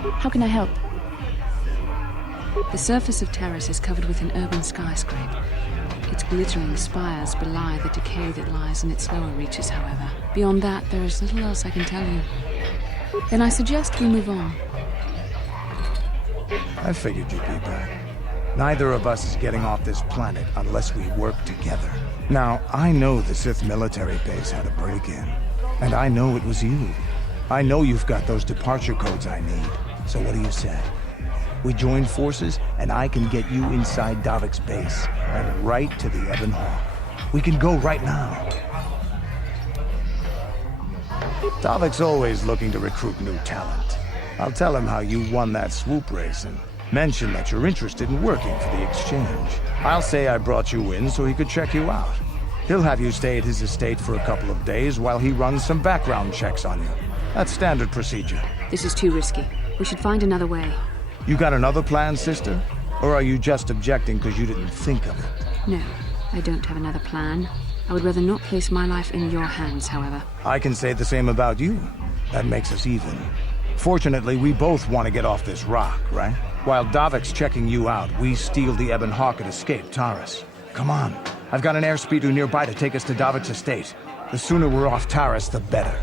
How can I help? The surface of Terrace is covered with an urban skyscraper. Its glittering spires belie the decay that lies in its lower reaches, however. Beyond that, there is little else I can tell you. Then I suggest we move on. I figured you'd be back. Neither of us is getting off this planet unless we work together. Now, I know the Sith military base had a break-in. And I know it was you. I know you've got those departure codes I need. So what do you say? We join forces, and I can get you inside Davik's base, and right to the Ebon Hawk. We can go right now. Davik's always looking to recruit new talent. I'll tell him how you won that swoop race, and mention that you're interested in working for the exchange. I'll say I brought you in so he could check you out. He'll have you stay at his estate for a couple of days while he runs some background checks on you. That's standard procedure. This is too risky. We should find another way. You got another plan, sister? Or are you just objecting because you didn't think of it? No, I don't have another plan. I would rather not place my life in your hands, however. I can say the same about you. That makes us even. Fortunately, we both want to get off this rock, right? While Davik's checking you out, we steal the Ebon Hawk and escape Taris. Come on. I've got an airspeeder nearby to take us to Davik's estate. The sooner we're off Taris, the better.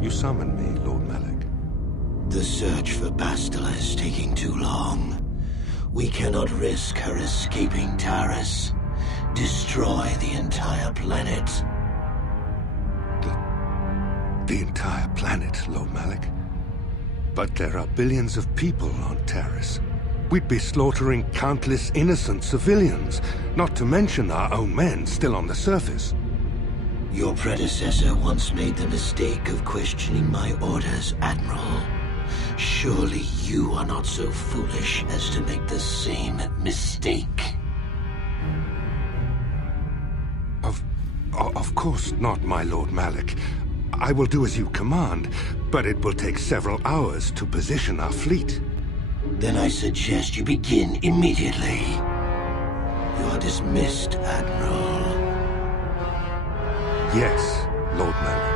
You summoned me, Lord Malak. The search for Bastila is taking too long. We cannot risk her escaping Taris. Destroy the entire planet. The entire planet, Lord Malak? But there are billions of people on Taris. We'd be slaughtering countless innocent civilians, not to mention our own men still on the surface. Your predecessor once made the mistake of questioning my orders, Admiral. Surely you are not so foolish as to make the same mistake. Of course not, my Lord Malak. I will do as you command, but it will take several hours to position our fleet. Then I suggest you begin immediately. You are dismissed, Admiral. Yes, Lord Malak.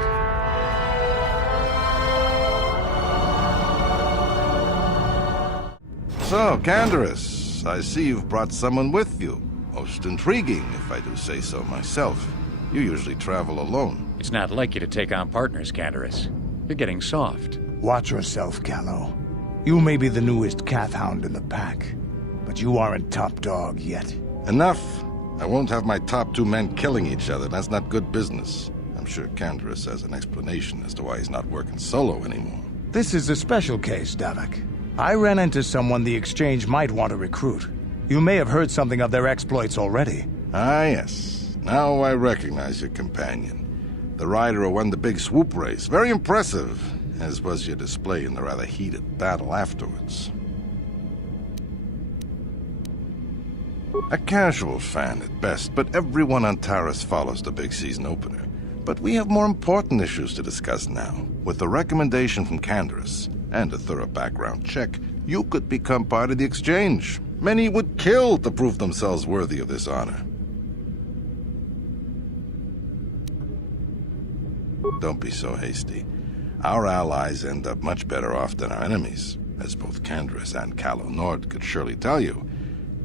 So, Canderous, I see you've brought someone with you. Most intriguing, if I do say so myself. You usually travel alone. It's not like you to take on partners, Canderous. You're getting soft. Watch yourself, Callow. You may be the newest Cath Hound in the pack, but you aren't top dog yet. Enough! I won't have my top two men killing each other. That's not good business. I'm sure Canderous has an explanation as to why he's not working solo anymore. This is a special case, Davik. I ran into someone the Exchange might want to recruit. You may have heard something of their exploits already. Ah, yes. Now I recognize your companion. The rider who won the big swoop race. Very impressive, as was your display in the rather heated battle afterwards. A casual fan at best, but everyone on Taris follows the big season opener. But we have more important issues to discuss now. With the recommendation from Canderous and a thorough background check, you could become part of the Exchange. Many would kill to prove themselves worthy of this honor. Don't be so hasty. Our allies end up much better off than our enemies, as both Canderous and Callow Nord could surely tell you.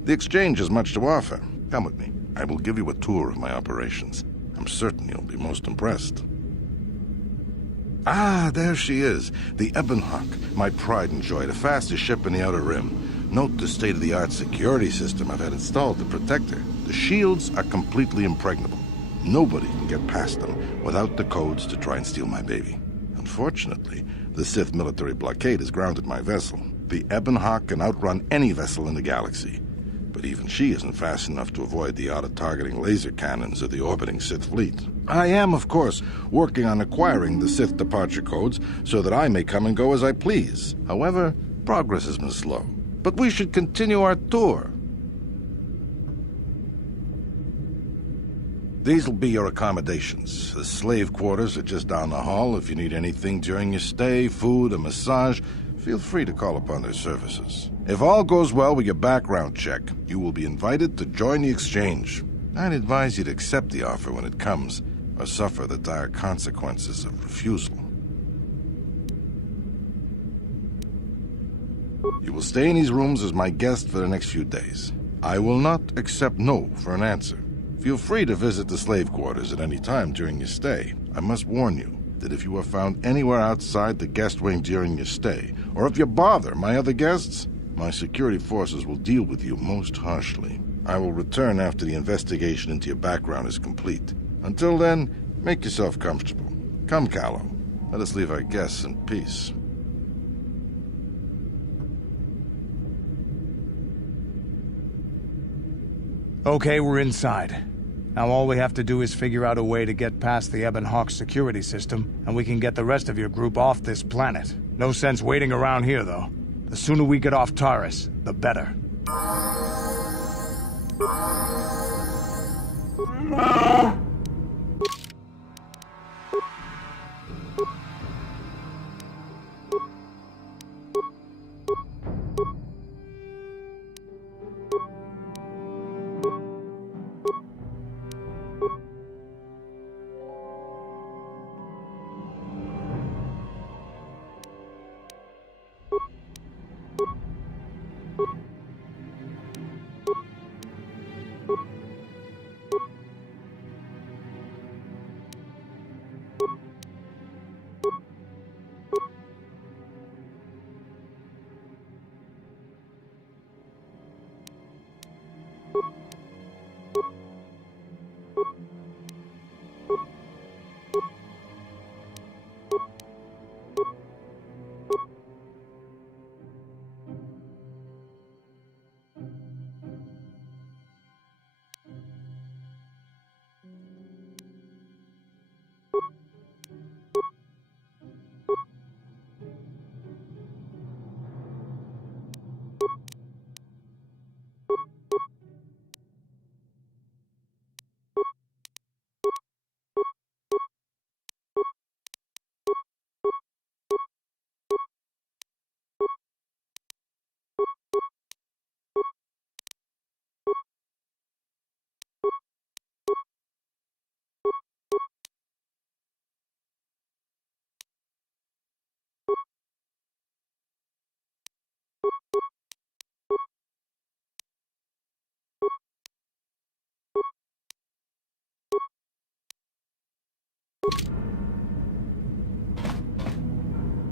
The Exchange has much to offer. Come with me. I will give you a tour of my operations. I'm certain you'll be most impressed. Ah, there she is. The Ebon Hawk, my pride and joy, the fastest ship in the Outer Rim. Note the state-of-the-art security system I've had installed to protect her. The shields are completely impregnable. Nobody can get past them without the codes to try and steal my baby. Unfortunately, the Sith military blockade has grounded my vessel. The Ebon Hawk can outrun any vessel in the galaxy. But even she isn't fast enough to avoid the auto-targeting laser cannons of the orbiting Sith fleet. I am, of course, working on acquiring the Sith departure codes so that I may come and go as I please. However, progress has been slow. But we should continue our tour. These will be your accommodations. The slave quarters are just down the hall. If you need anything during your stay, food, a massage, feel free to call upon their services. If all goes well with your background check, you will be invited to join the exchange. I'd advise you to accept the offer when it comes, or suffer the dire consequences of refusal. You will stay in these rooms as my guest for the next few days. I will not accept no for an answer. Feel free to visit the slave quarters at any time during your stay. I must warn you that if you are found anywhere outside the guest wing during your stay, or if you bother my other guests, my security forces will deal with you most harshly. I will return after the investigation into your background is complete. Until then, make yourself comfortable. Come, Callow. Let us leave our guests in peace. Okay, we're inside. Now all we have to do is figure out a way to get past the Ebon Hawk security system, and we can get the rest of your group off this planet. No sense waiting around here, though. The sooner we get off Taurus, the better.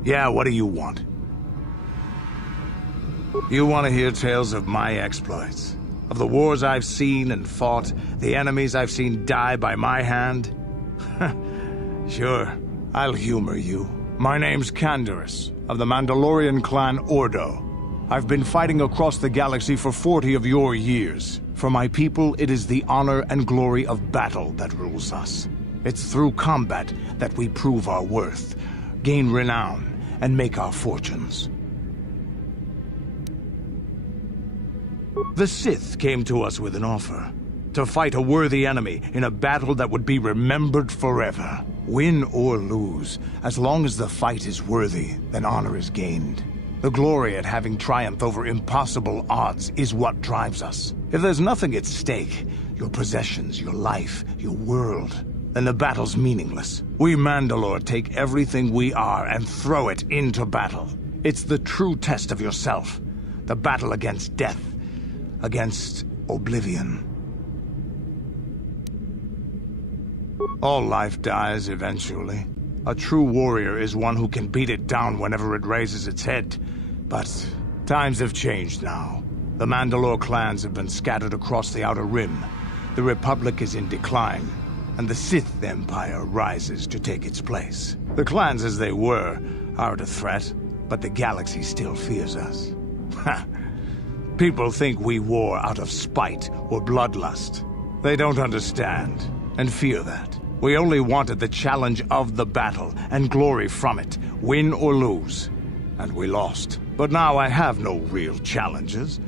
Yeah, what do you want? You want to hear tales of my exploits? Of the wars I've seen and fought, the enemies I've seen die by my hand? Sure, I'll humor you. My name's Canderous, of the Mandalorian clan Ordo. I've been fighting across the galaxy for 40 of your years. For my people, it is the honor and glory of battle that rules us. It's through combat that we prove our worth, gain renown, and make our fortunes. The Sith came to us with an offer. To fight a worthy enemy in a battle that would be remembered forever. Win or lose, as long as the fight is worthy, then honor is gained. The glory at having triumphed over impossible odds is what drives us. If there's nothing at stake, your possessions, your life, your world, then the battle's meaningless. We Mandalore take everything we are and throw it into battle. It's the true test of yourself. The battle against death. Against oblivion. All life dies eventually. A true warrior is one who can beat it down whenever it raises its head. But Times have changed now. The Mandalore clans have been scattered across the Outer Rim. The Republic is in decline, and the Sith Empire rises to take its place. The clans as they were aren't a threat, but the galaxy still fears us. People think we war out of spite or bloodlust. They don't understand, and fear that. We only wanted the challenge of the battle, and glory from it, win or lose. And we lost. But now I have no real challenges.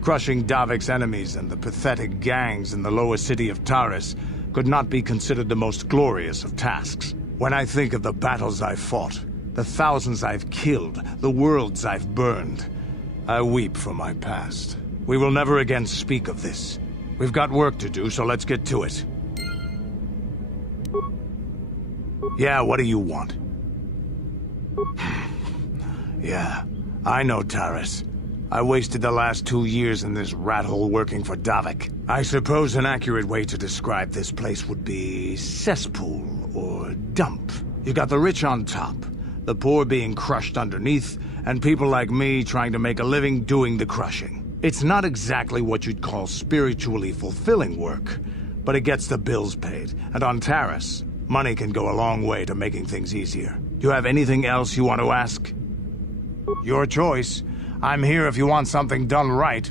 Crushing Davik's enemies and the pathetic gangs in the lower city of Taris could not be considered the most glorious of tasks. When I think of the battles I've fought, the thousands I've killed, the worlds I've burned, I weep for my past. We will never again speak of this. We've got work to do, so let's get to it. Yeah, what do you want? Yeah, I know Taris. I wasted the last 2 years in this rat hole working for Davik. I suppose an accurate way to describe this place would be cesspool or dump. You got the rich on top, the poor being crushed underneath, and people like me trying to make a living doing the crushing. It's not exactly what you'd call spiritually fulfilling work, but it gets the bills paid, and on Taris, money can go a long way to making things easier. Do you have anything else you want to ask? Your choice. I'm here if you want something done right.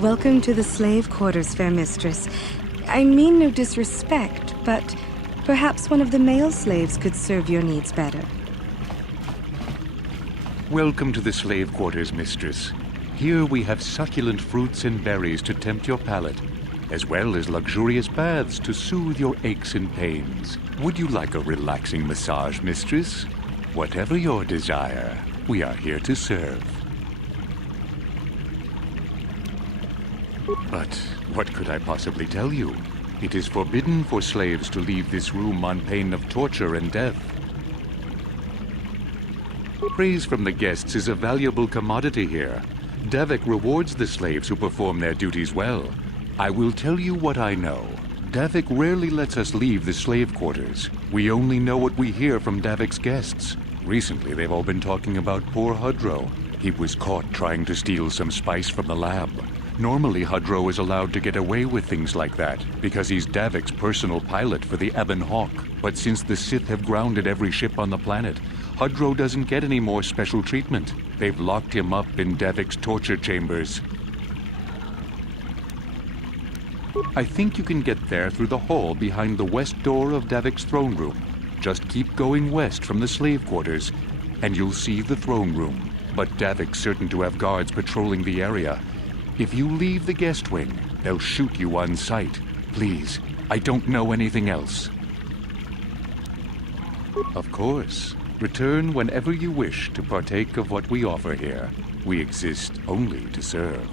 Welcome to the slave quarters, fair mistress. I mean no disrespect, but perhaps one of the male slaves could serve your needs better. Welcome to the slave quarters, mistress. Here we have succulent fruits and berries to tempt your palate, as well as luxurious baths to soothe your aches and pains. Would you like a relaxing massage, mistress? Whatever your desire, we are here to serve. But what could I possibly tell you? It is forbidden for slaves to leave this room on pain of torture and death. Praise from the guests is a valuable commodity here. Davik rewards the slaves who perform their duties well. I will tell you what I know. Davik rarely lets us leave the slave quarters. We only know what we hear from Davik's guests. Recently, they've all been talking about poor Hudro. He was caught trying to steal some spice from the lab. Normally, Hudro is allowed to get away with things like that, because he's Davik's personal pilot for the Ebon Hawk. But since the Sith have grounded every ship on the planet, Hudro doesn't get any more special treatment. They've locked him up in Davik's torture chambers. I think you can get there through the hall behind the west door of Davik's throne room. Just keep going west from the slave quarters, and you'll see the throne room. But Davik's certain to have guards patrolling the area. If you leave the guest wing, they'll shoot you on sight. Please, I don't know anything else. Of course. Return whenever you wish to partake of what we offer here. We exist only to serve.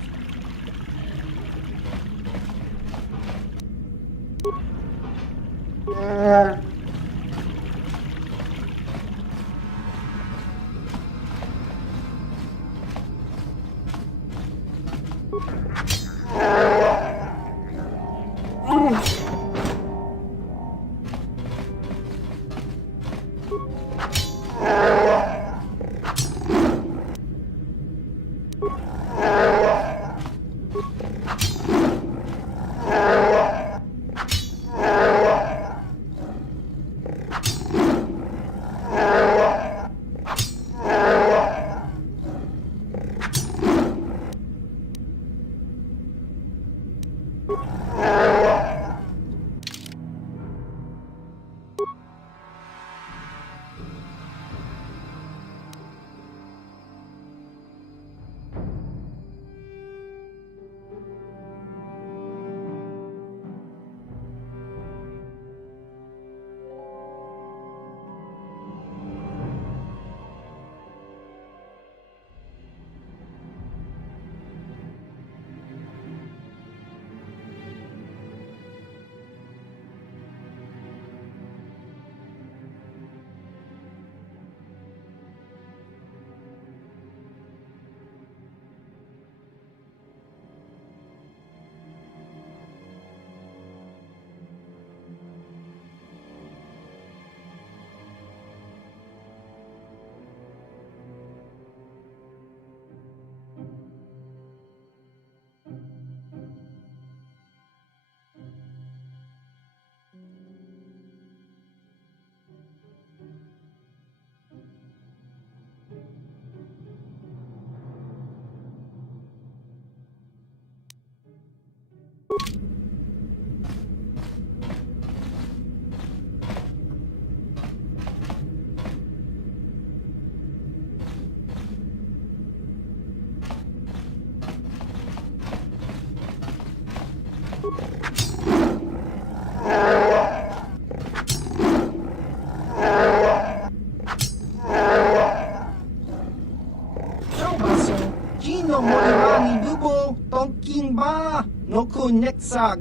neksag.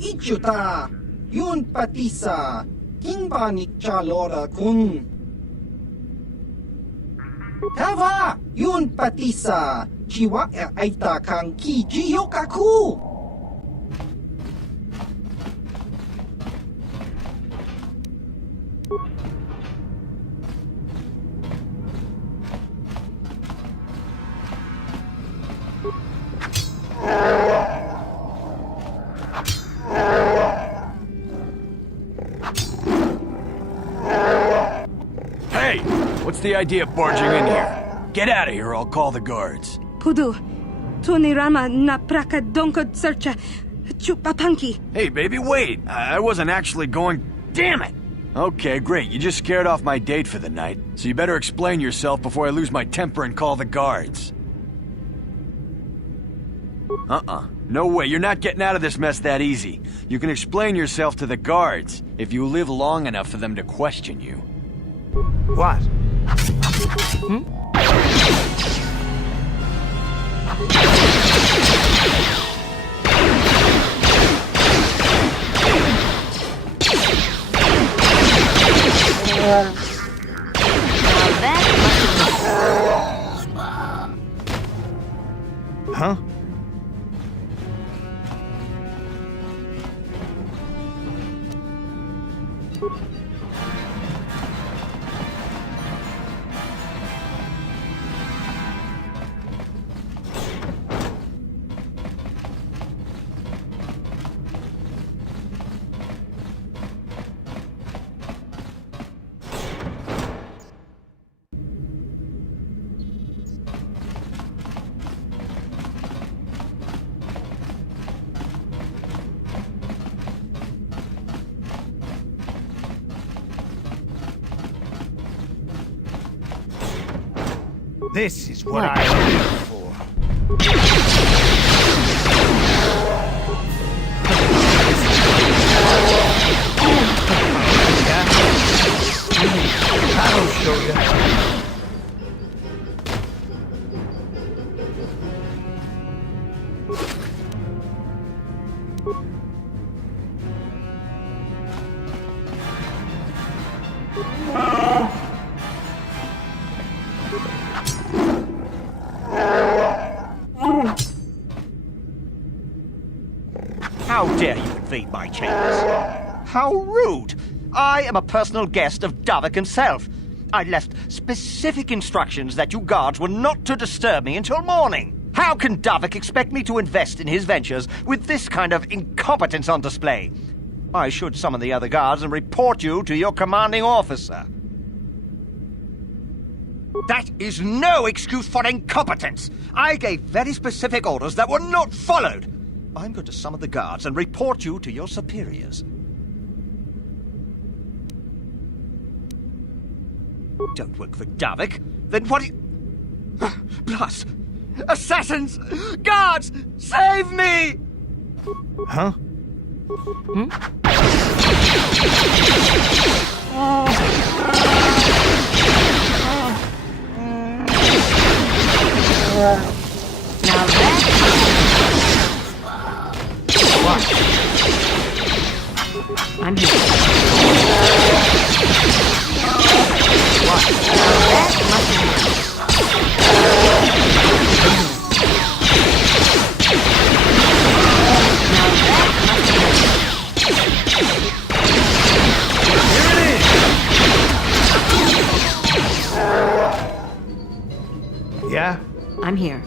Ichuta, yun patisa, kingbanik chalora kun. Kava, yun patisa, chiwa aita kang ki jiyokaku. Hey! What's the idea of barging in here? Get out of here, I'll call the guards. Pudu, tunirama na praka donkod searcha chupapanki. Hey, baby, wait! I wasn't actually going... Damn it! Okay, great. You just scared off my date for the night. So you better explain yourself before I lose my temper and call the guards. No way. You're not getting out of this mess that easy. You can explain yourself to the guards if you live long enough for them to question you. What? Huh? This is what I live for. I'll show you. How dare you invade my chambers? How rude! I am a personal guest of Davik himself. I left specific instructions that you guards were not to disturb me until morning. How can Davik expect me to invest in his ventures with this kind of incompetence on display? I should summon the other guards and report you to your commanding officer. That is no excuse for incompetence. I gave very specific orders that were not followed. I'm going to summon the guards and report you to your superiors. Don't work for Davik? Then what do you... Plus, assassins! Guards! Save me! Huh? Now I'm here. Yeah? I'm here.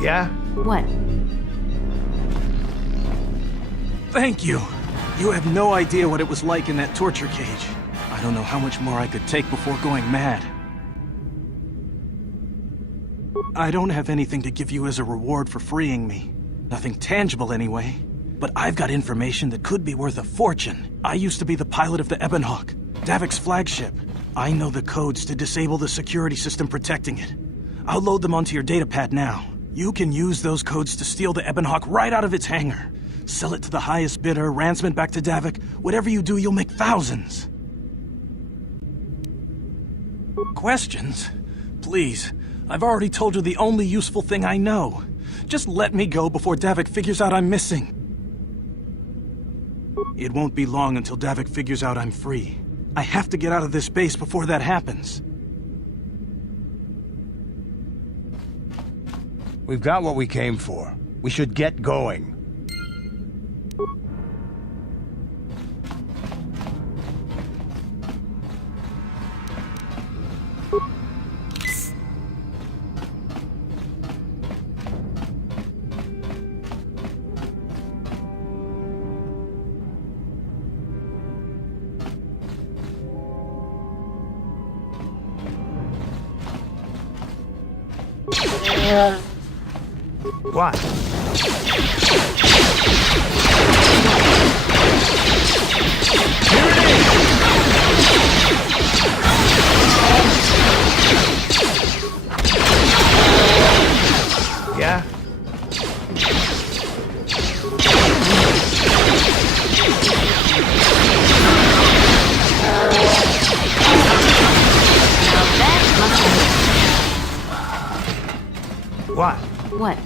Yeah? What? Thank you. You have no idea what it was like in that torture cage. I don't know how much more I could take before going mad. I don't have anything to give you as a reward for freeing me. Nothing tangible anyway. But I've got information that could be worth a fortune. I used to be the pilot of the Ebonhawk, Davik's flagship. I know the codes to disable the security system protecting it. I'll load them onto your datapad now. You can use those codes to steal the Ebonhawk right out of its hangar. Sell it to the highest bidder, ransom it back to Davik. Whatever you do, you'll make thousands. Questions? Please. I've already told you the only useful thing I know. Just let me go before Davik figures out I'm missing. It won't be long until Davik figures out I'm free. I have to get out of this base before that happens. We've got what we came for. We should get going. What? Yeah? What? What?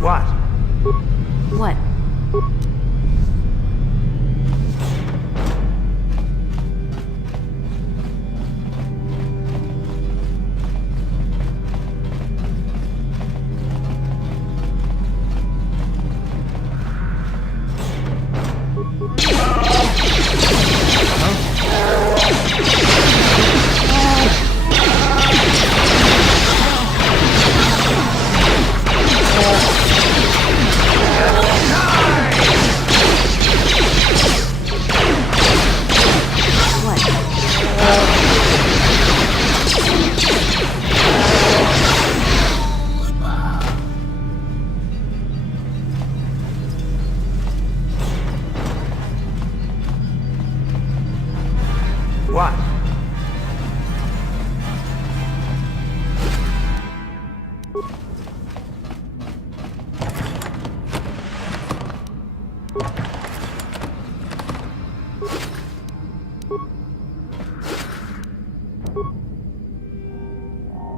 What? What? What?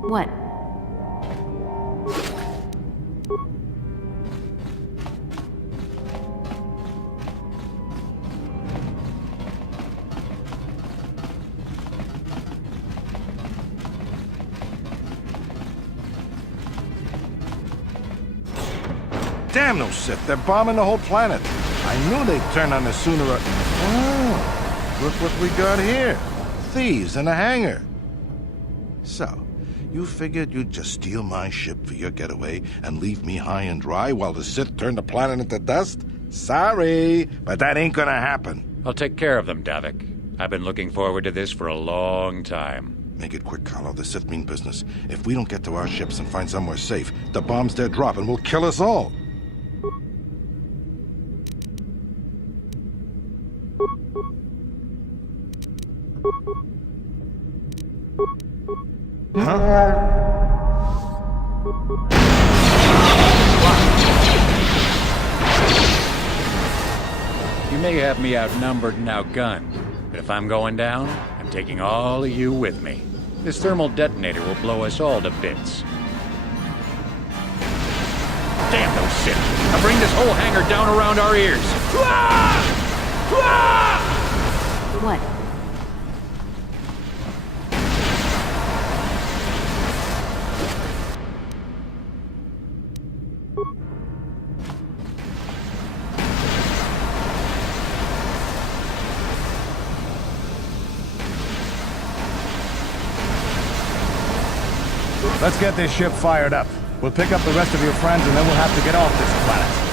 What? Damn those Sith, they're bombing the whole planet. I knew they'd turn on us sooner or... Oh, look what we got here. Thieves in a hangar. So, you figured you'd just steal my ship for your getaway and leave me high and dry while the Sith turn the planet into dust? Sorry, but that ain't gonna happen. I'll take care of them, Davik. I've been looking forward to this for a long time. Make it quick, Carlo. The Sith mean business. If we don't get to our ships and find somewhere safe, the bombs they're dropping will kill us all. You may have me outnumbered and outgunned, but if I'm going down, I'm taking all of you with me. This thermal detonator will blow us all to bits. Damn those Sith! Now bring this whole hangar down around our ears! What? Let's get this ship fired up. We'll pick up the rest of your friends and then we'll have to get off this planet.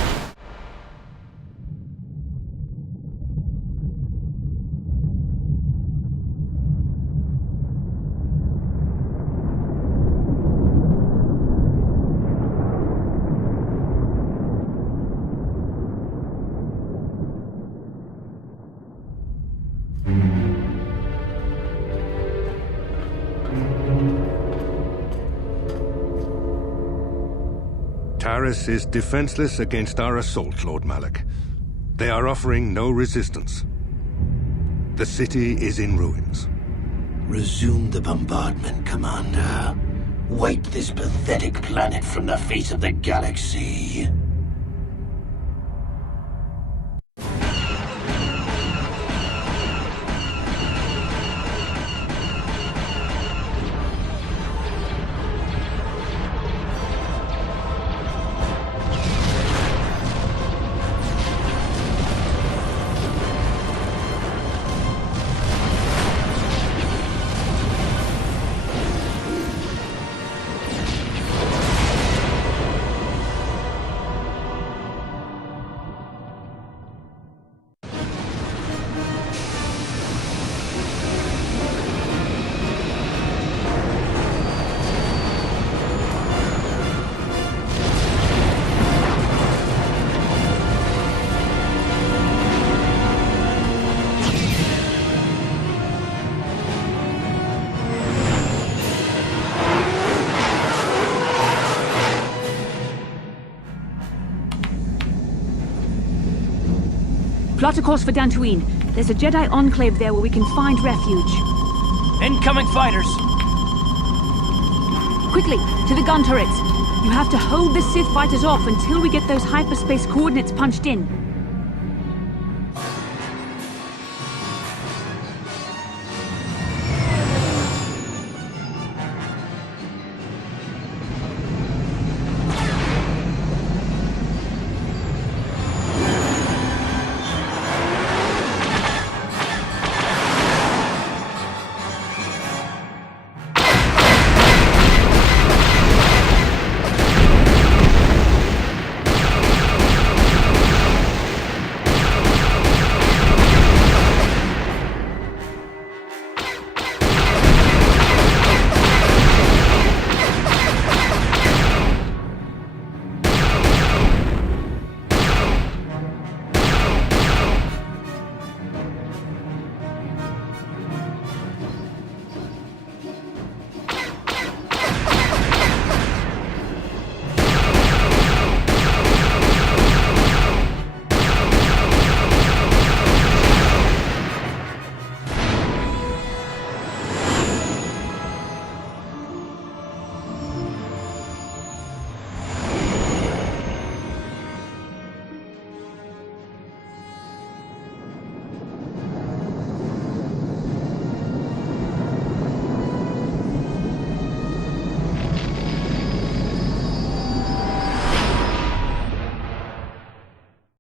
Taris is defenseless against our assault, Lord Malak. They are offering no resistance. The city is in ruins. Resume the bombardment, Commander. Wipe this pathetic planet from the face of the galaxy. Plot a course for Dantooine. There's a Jedi enclave there where we can find refuge. Incoming fighters! Quickly, to the gun turrets. You have to hold the Sith fighters off until we get those hyperspace coordinates punched in.